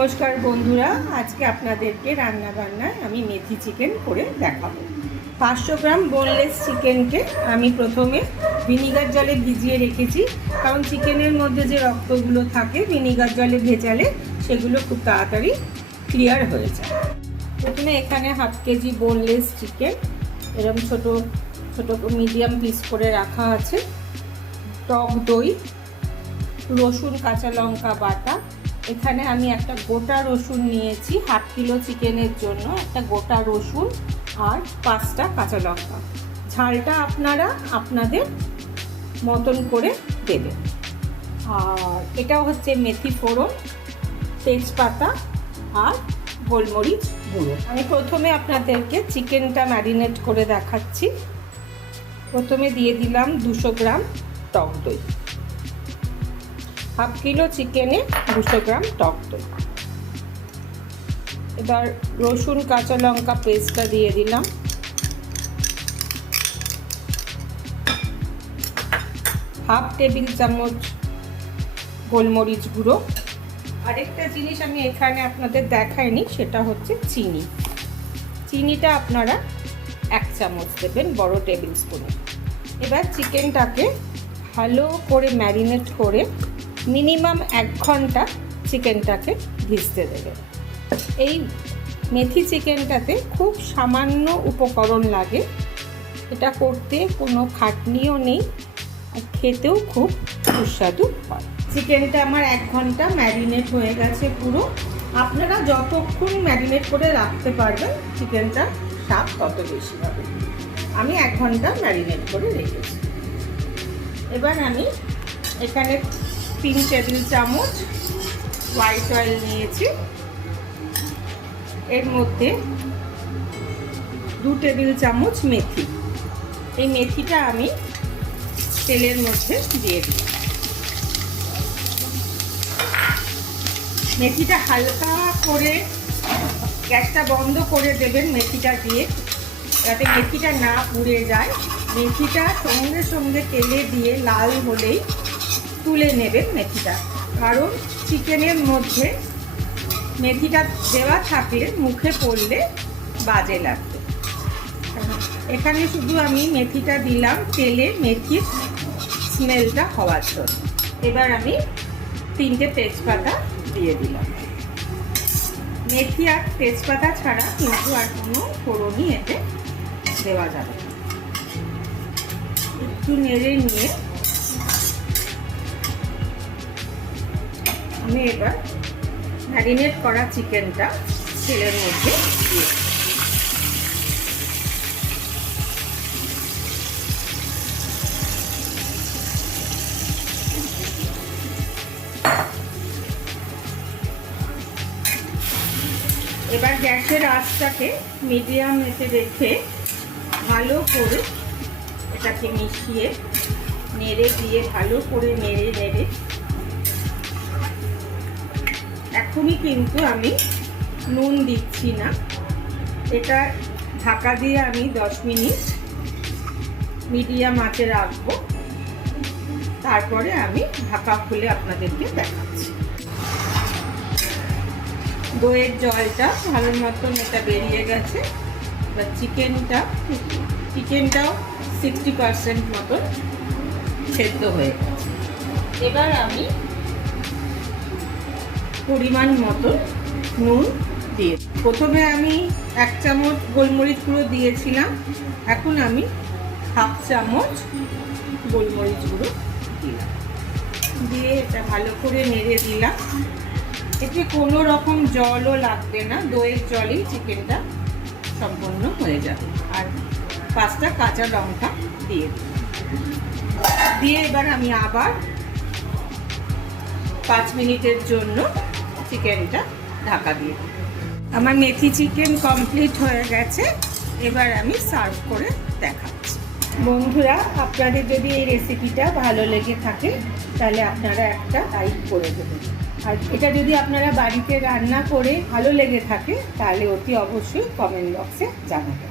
নমস্কার বন্ধুরা, আজকে আপনাদেরকে রান্না বান্নায় আমি মেথি চিকেন করে দেখাবো। 500 গ্রাম বোনলেস চিকেনকে আমি প্রথমে ভিনিগার জলে ভিজিয়ে রেখেছি, কারণ চিকেনের মধ্যে যে রক্তগুলো থাকে ভিনিগার জলে ভেজালে সেগুলো খুব তাড়াতাড়ি ক্লিয়ার হয়ে যায়। প্রথমে এখানে হাফ কেজি বোনলেস চিকেন এরকম ছোট ছোট মিডিয়াম পিস করে রাখা আছে, টক দই, রসুন কাঁচা লঙ্কা বাটা। এখানে আমি একটা গোটা রসুন নিয়েছি, হাফ কিলো চিকেনের জন্য একটা গোটা রসুন আর 5টা কাঁচা লঙ্কা। ঝালটা আপনারা আপনাদের মতন করে দেবেন। আর এটা হচ্ছে মেথি ফোড়ন, তেজপাতা আর গোলমরিচ গুঁড়ো। আমি প্রথমে আপনাদেরকে চিকেনটা ম্যারিনেট করে দেখাচ্ছি। প্রথমে দিয়ে দিলাম 200 গ্রাম টক দই, হাফ কিলো চিকেনে 200 গ্রাম টক দই। এবার রসুন কাঁচা লঙ্কা পেস্টটা দিয়ে দিলাম, হাফ টেবিল চামচ গোলমরিচ গুঁড়ো। আরেকটা জিনিস আমি এখানে আপনাদের দেখাইনি, সেটা হচ্ছে চিনি। চিনিটা আপনারা 1 চামচ দেবেন, বড় টেবিল স্পুনে। এবার চিকেনটাকে ভালো করে ম্যারিনেট করে মিনিমাম 1 ঘন্টা চিকেনটাকে ভিজতে দেবেন। এই মেথি চিকেনটাতে খুব সামান্য উপকরণ লাগে, এটা করতে কোনো খাটনিও নেই আর খেতেও খুব সুস্বাদু হয়। চিকেনটা আমার 1 ঘন্টা ম্যারিনেট হয়ে গেছে পুরো। আপনারা যতক্ষণ ম্যারিনেট করে রাখতে পারবেন চিকেনটা স্বাদ তত বেশি হবে। আমি 1 ঘন্টা ম্যারিনেট করে রেখেছি। এবার আমি এখানে 3 টেবিল চামচ হোয়াইট অয়েল নিয়েছি, এর মধ্যে 2 টেবিল চামচ মেথি। এই মেথিটা আমি তেলের মধ্যে দিয়ে দিই। মেথিটা হালকা করে গ্যাসটা বন্ধ করে দেবেন মেথিটা দিয়ে, যাতে মেথিটা না পুড়ে যায়। মেথিটা সঙ্গে সঙ্গে তেলে দিয়ে লাল হলেই তুলে নেবেন মেথিটা, কারণ চিকেনের মধ্যে মেথিটা দেওয়া থাকলে মুখে পড়লে বাজে লাগবে। এখানে শুধু আমি মেথিটা দিলাম তেলে মেথির স্মেলটা হওয়ার জন্য। এবার আমি 3টে তেজপাতা দিয়ে দিলাম। মেথি আর তেজপাতা ছাড়া কিন্তু আর কোনো ফোড়নই এতে দেওয়া যাবে না। একটু নেড়ে নিয়ে আমি এবার ম্যারিনেট করা চিকেনটা তেলের মধ্যে দিয়ে এবার গ্যাসের আঁচটাকে মিডিয়ামে রেখে ভালো করে এটাকে মিশিয়ে নেড়ে দিয়ে ভালো করে নেড়ে এখনই কিন্তু আমি নুন দিচ্ছি না। এটা ঢাকা দিয়ে আমি 10 মিনিট মিডিয়াম আঁচে রাখবো, তারপরে আমি ঢাকা খুলে আপনাদেরকে দেখাচ্ছি। দইয়ের জলটা ভালো মতন এটা বেরিয়ে গেছে। এবার চিকেনটাও 60% মতন সেদ্ধ হয়ে গেছে। এবার আমি পরিমাণ মতো নুন দিয়ে, প্রথমে আমি 1 চামচ গোলমরিচ গুঁড়ো দিয়েছিলাম, এখন আমি হাফ চামচ গোলমরিচ গুঁড়ো দিলাম। দিয়ে এটা ভালো করে নেড়ে দিলাম। এতে কোনো রকম জলও লাগবে না, দইয়ের জলেই চিকেনটা সম্পূর্ণ হয়ে যাবে। আর 5টা কাঁচা লঙ্কা দিয়ে দিয়ে এবার আমি আবার 5 মিনিটের জন্য চিকেনটা ঢাকা দিয়ে দিই। আমার মেথি চিকেন কমপ্লিট হয়ে গেছে। এবার আমি সার্ভ করে দেখাচ্ছি। বন্ধুরা, আপনাদের যদি এই রেসিপিটা ভালো লেগে থাকে তাহলে আপনারা একটা লাইক করে দেবেন। আর এটা যদি আপনারা বাড়িতে রান্না করে ভালো লেগে থাকে তাহলে অতি অবশ্যই কমেন্ট বক্সে জানাবেন।